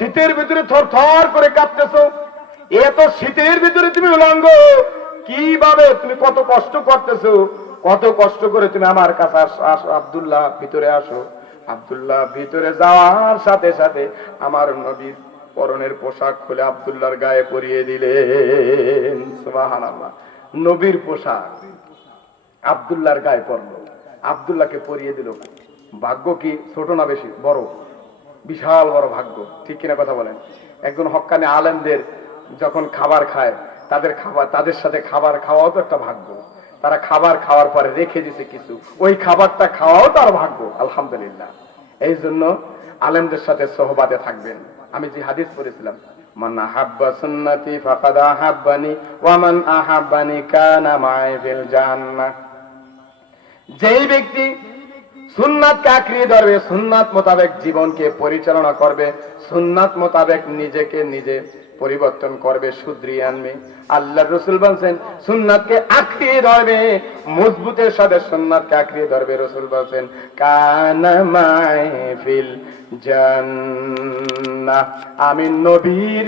শীতের ভিতরে থর থর করে কাঁপতেছো, এত শীতের ভিতরে তুমি উলঙ্গ, কিভাবে তুমি কত কষ্ট করতেছো, কত কষ্ট করে তুমি আমার কাছে আসো, আব্দুল্লাহ ভিতরে আসো। আব্দুল্লাহ ভিতরে যাওয়ার সাথে সাথে আমার নবীর পরনের পোশাক খুলে আব্দুল্লাহর গায়ে পরিয়ে দিলেন। সুবহানাল্লাহ, নবীর পোশাক আব্দুল্লাহর গায়ে পরলো, আব্দুল্লাহকে পরিয়ে দিল। ভাগ্য কি ছোট না বেশি বড়? বিশাল বড় ভাগ্য, ঠিক কিনা কথা বলেন? একজন হক্কানি আলেমদের যখন খাবার খায়, তাদের সাথে খাবার খাওয়াও তো একটা ভাগ্য। তারা খাবার খাওয়ার পরে রেখে দিছে কিছু, ওই খাবারটা খাওয়াও তার ভাগ্য। আলহামদুলিল্লাহ। এই জন্য আলেমদের সাথে সোহবাতে থাকবেন। আমি যে হাদিস পড়েছিলাম, মান আহাব্বা সুন্নতি ফাকাদ আহাব্বানি ওয়া মান আহাব্বানি কানা মাই ফিল জান্নাহ। যেই ব্যক্তি সুন্নাতকে আঁকড়িয়ে ধরবে, সুন্নাত মোতাবেক জীবনকে পরিচালনা করবে, সুন্নাত মোতাবেক নিজেকে নিজে পরিবর্তন করবে, শুধরিয়ে আনবে, আল্লাহর রাসূল বলেন সুন্নাতকে আঁকড়িয়ে ধরবে, মজবুতের সাথে সুন্নাতকে আঁকড়িয়ে ধরবে। রাসূল বলেন কানা মাই ফিল জান্নাহ, আমি নবীর